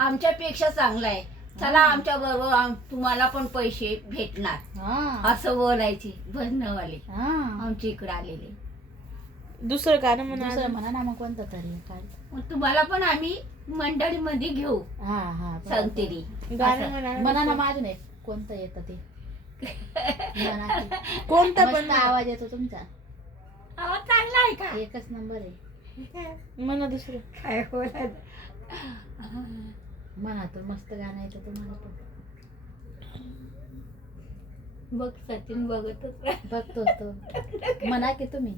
आमच्यापेक्षा चांगला आहे, चला आमच्या बरोबर तुम्हाला पण पैसे भेटणार असं बोलायची भजनवाले आमच्या इकडे आलेले. दुसरं गाणं म्हणा. दुसरं म्हणा ना मग कोणतं तरी काय. मग तुम्हाला पण आम्ही मंडळीमध्ये घेऊ. सांगतेरी गाणं म्हणा. म्हणा ना माझं नाही कोणतं येतं ते. कोणतं पण आवाज येतो तुमचा. आवाज चांगला आहे का? एकच नंबर आहे. म्हणा दुसरं काय बोलायचं. म्हणा तर मस्त गाणं येतं तुम्हाला पण. बघ सचिन बघतच राह. बघतो तो. म्हणा की तुम्ही.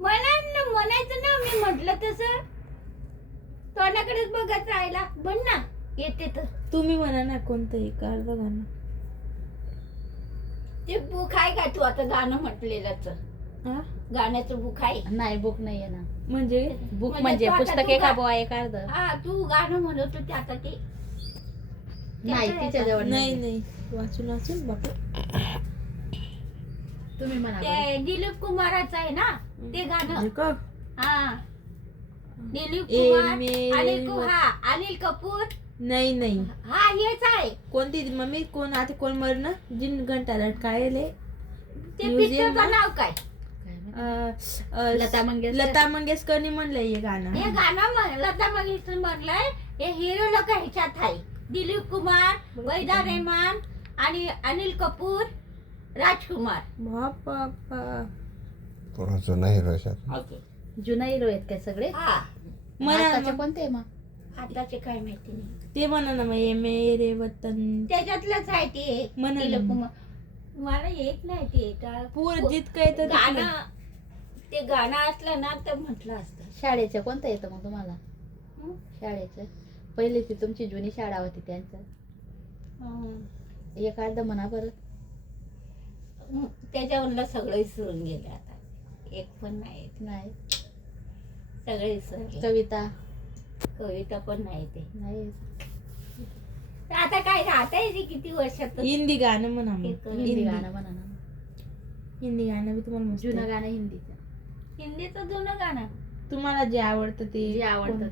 म्हणायचं ना मी म्हटलं तसं तोंडाकडेच बघत राहायला. बन ना येते तर. तुम्ही म्हणा ना कोणतं एक अर्ध गाणं. ते बुक आहे का तू आता गाणं म्हटलेलंच? गाण्याचं बुक आहे? नाही बुक नाहीये ना. म्हणजे बुक म्हणजे म्हणजे तू आता पुस्तक तू आहे का गा- बुवा एक अर्ध. हा तू गाणं म्हणत होते आता ते नाही तिच्या जवळ नाही नाही वाचून वाचून बापा. तुम्ही म्हणा बरं. ते दिलीप कुमाराचं आहे ना ते गाणं. हा दिलीप कुमार अनिल कपूर. नाही नाही हा हेच आहे. कोणती मम्मी कोण आता कोण मरण जिन घंटा लटकायले ते Museum पिक्चरचं ना? नाव काय? काय माहिती? लता मंगेशकर. लता मंगेशकरनी म्हणलंय हे गाणं. हे गाणं लता मंगेशकर म्हणलंय. हे हिरो लोक ह्याच्यात आहे. दिलीप कुमार, वैदा रेहमान आणि अनिल कपूर, राजकुमार. बापा. थोडा जुना हिरो आहे. जुना हिरो आहेत काय सगळे. हा म्हणा आताचे मग. कोणते मग. आताचे काय माहिती नाही. ते म्हणा ना मग ये मेरे वतन. त्याच्यातलंच आहे ते म्हणा ना. दिलीप कुमार. मला येत नाही ते पूर जितकं येतं तितकं. गाणं. ते गाणं असलं ना तर म्हटलं असतं. शाळेचं कोणतं येतं मग तुम्हाला. हं? शाळेचं पहिले ती तुमची जुनी शाळा होती त्यांचं एक अर्ध म्हणा बरं. त्याच्यावरला सगळं विसरून गेले आता. एक पण नाही येत. नाही. सगळे विसरले. कविता कविता पण नाही ते. नाही. आता काय राहत आहे किती वर्षात. हिंदी गाणं म्हणा मग. हिंदी गाणं म्हणा ना. हिंदी गाणं बी तुम्हाला मस्त जुनं आहे. गाणं हिंदीचं. हिंदीचं जुनं गाणं तुम्हाला जे आवडतं ते. जे आवडतं